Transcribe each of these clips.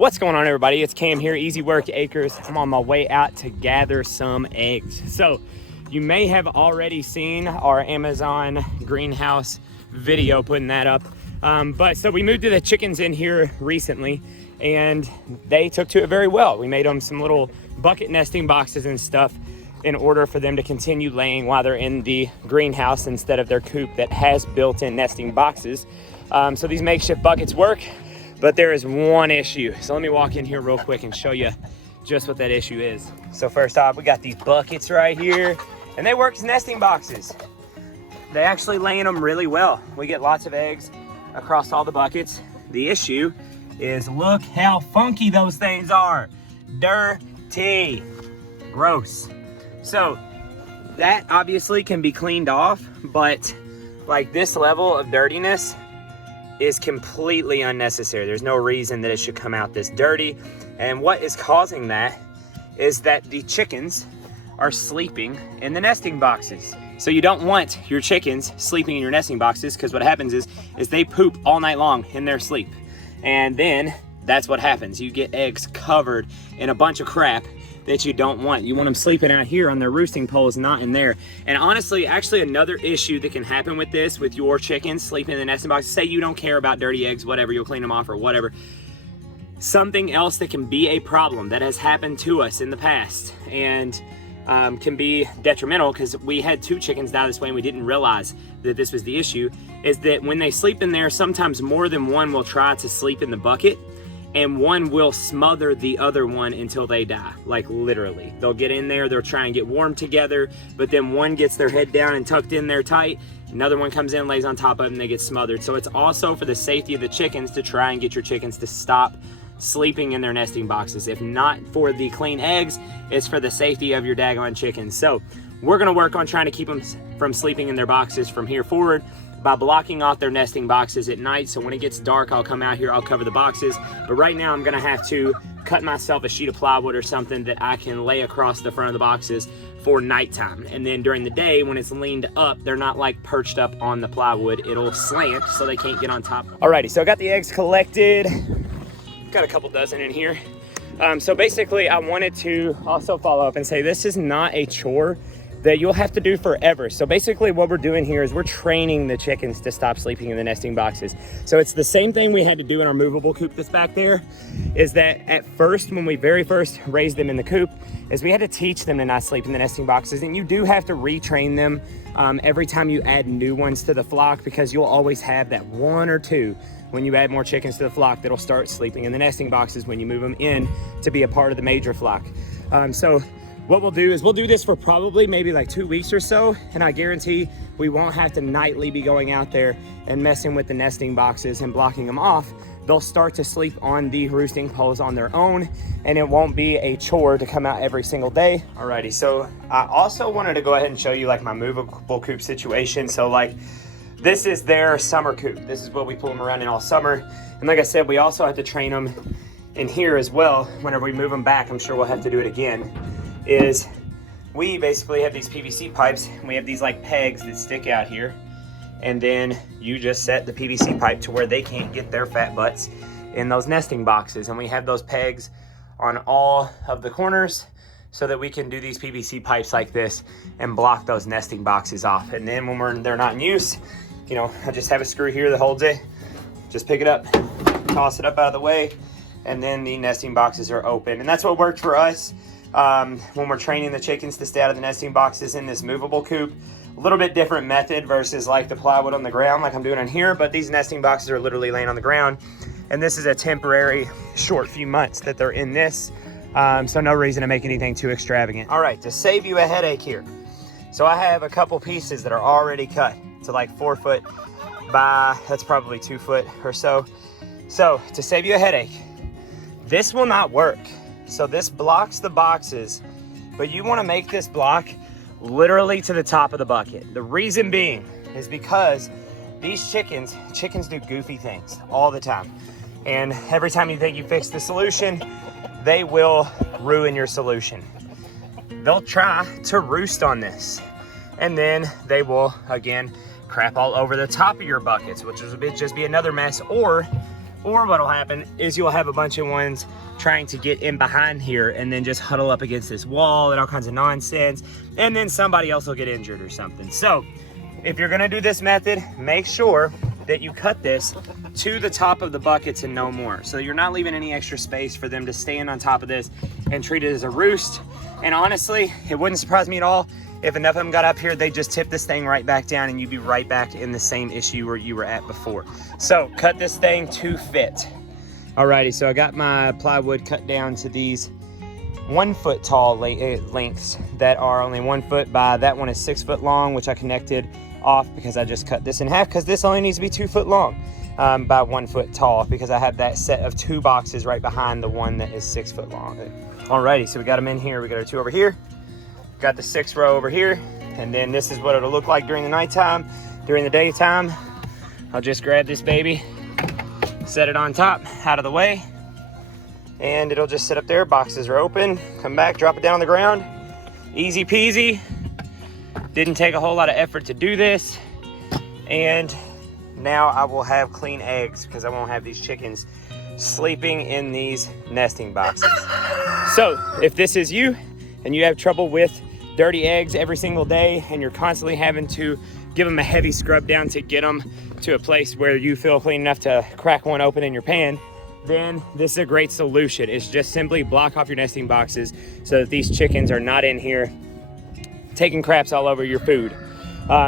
What's going on, everybody? It's Cam here, Easy Work Acres. I'm on my way out to gather some eggs. So you may have already seen our Amazon greenhouse video, putting that up. So we moved to the chickens in here recently and they took to it very well. We made them some little bucket nesting boxes and stuff in order for them to continue laying while they're in the greenhouse instead of their coop that has built-in nesting boxes. So these makeshift buckets work. But there is one issue. So let me walk in here real quick and show you just what that issue is. So first off, we got these buckets right here, and they work as nesting boxes. They actually lay in them really well. We get lots of eggs across all the buckets. The issue is look how funky those things are. Dirty, gross. So that obviously can be cleaned off, but like this level of dirtiness is completely unnecessary. There's no reason that it should come out this dirty. And what is causing that is that the chickens are sleeping in the nesting boxes. So you don't want your chickens sleeping in your nesting boxes, because what happens is they poop all night long in their sleep. And then that's what happens. You get eggs covered in a bunch of crap that you don't want. You want them sleeping out here on their roosting poles, not in there. And honestly, actually another issue that can happen with this, with your chickens sleeping in the nesting box, say you don't care about dirty eggs, whatever, you'll clean them off or whatever. Something else that can be a problem that has happened to us in the past and can be detrimental, because we had 2 chickens die this way and we didn't realize that this was the issue, is that when they sleep in there, sometimes more than one will try to sleep in the bucket, and one will smother the other one until they die. Like literally, they'll get in there, they'll try and get warm together, but then one gets their head down and tucked in there tight, another one comes in, lays on top of them, and they get smothered. So it's also for the safety of the chickens to try and get your chickens to stop sleeping in their nesting boxes. If not for the clean eggs, it's for the safety of your daggone chickens. So we're gonna work on trying to keep them from sleeping in their boxes from here forward by blocking off their nesting boxes at night. So when it gets dark, I'll come out here, I'll cover the boxes. But right now I'm gonna have to cut myself a sheet of plywood or something that I can lay across the front of the boxes for nighttime. And then during the day, when it's leaned up, they're not like perched up on the plywood. It'll slant so they can't get on top. Alrighty, so I got the eggs collected. Got a couple dozen in here. So basically I wanted to also follow up and say this is not a chore that you'll have to do forever. So basically what we're doing here is we're training the chickens to stop sleeping in the nesting boxes. So it's the same thing we had to do in our movable coop that's back there, is that at first, when we very first raised them in the coop, is we had to teach them to not sleep in the nesting boxes. And you do have to retrain them every time you add new ones to the flock, because you'll always have that 1 or 2 when you add more chickens to the flock that'll start sleeping in the nesting boxes when you move them in to be a part of the major flock. So what we'll do is we'll do this for probably maybe like 2 weeks or so, and I guarantee we won't have to nightly be going out there and messing with the nesting boxes and blocking them off. They'll start to sleep on the roosting poles on their own, and it won't be a chore to come out every single day. Alrighty, so I also wanted to go ahead and show you like my movable coop situation. So like this is their summer coop. This is what we pull them around in all summer. And like I said, we also have to train them in here as well. Whenever we move them back, I'm sure we'll have to do it again. Is we basically have these PVC pipes, and we have these like pegs that stick out here, and then you just set the PVC pipe to where they can't get their fat butts in those nesting boxes. And we have those pegs on all of the corners so that we can do these PVC pipes like this and block those nesting boxes off. And then when they're not in use, you know, I just have a screw here that holds it, just pick it up, toss it up out of the way, and then the nesting boxes are open. And that's what worked for us when we're training the chickens to stay out of the nesting boxes in this movable coop. A little bit different method versus like the plywood on the ground like I'm doing in here, but these nesting boxes are literally laying on the ground, and this is a temporary short few months that they're in this, so no reason to make anything too extravagant. All right, to save you a headache here, so I have a couple pieces that are already cut to like 4 foot by, that's probably 2 foot or so. So to save you a headache, this will not work. So this blocks the boxes, but you want to make this block literally to the top of the bucket. The reason being is because these chickens do goofy things all the time. And every time you think you fix the solution, they will ruin your solution. They'll try to roost on this, and then they will, again, crap all over the top of your buckets, which is just be another mess, or Or what'll happen is you'll have a bunch of ones trying to get in behind here and then just huddle up against this wall and all kinds of nonsense. And then somebody else will get injured or something. So if you're gonna do this method, make sure that you cut this to the top of the buckets and no more. So you're not leaving any extra space for them to stand on top of this and treat it as a roost. And honestly, it wouldn't surprise me at all if enough of them got up here, they just tip this thing right back down and you'd be right back in the same issue where you were at before. So cut this thing to fit. Alrighty, so I got my plywood cut down to these 1 foot tall lengths that are only 1 foot by, that one is 6 foot long, which I connected off because I just cut this in half because this only needs to be 2 foot long by 1 foot tall because I have that set of 2 boxes right behind the one that is 6 foot long. Alrighty, so we got them in here. We got our 2 over here. Got the 6 row over here. And then this is what it'll look like during the nighttime. During the daytime, I'll just grab this baby, set it on top, out of the way, and it'll just sit up there. Boxes are open. Come back, drop it down on the ground. Easy peasy. Didn't take a whole lot of effort to do this. And now I will have clean eggs because I won't have these chickens sleeping in these nesting boxes. So if this is you and you have trouble with dirty eggs every single day and you're constantly having to give them a heavy scrub down to get them to a place where you feel clean enough to crack one open in your pan, then this is a great solution. It's just simply block off your nesting boxes so that these chickens are not in here taking craps all over your food.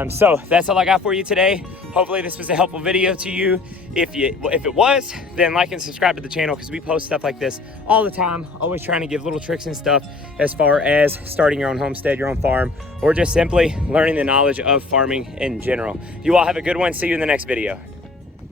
So that's all I got for you today. Hopefully this was a helpful video to you. If it was, then like and subscribe to the channel because we post stuff like this all the time, always trying to give little tricks and stuff as far as starting your own homestead, your own farm, or just simply learning the knowledge of farming in general. You all have a good one. See you in the next video.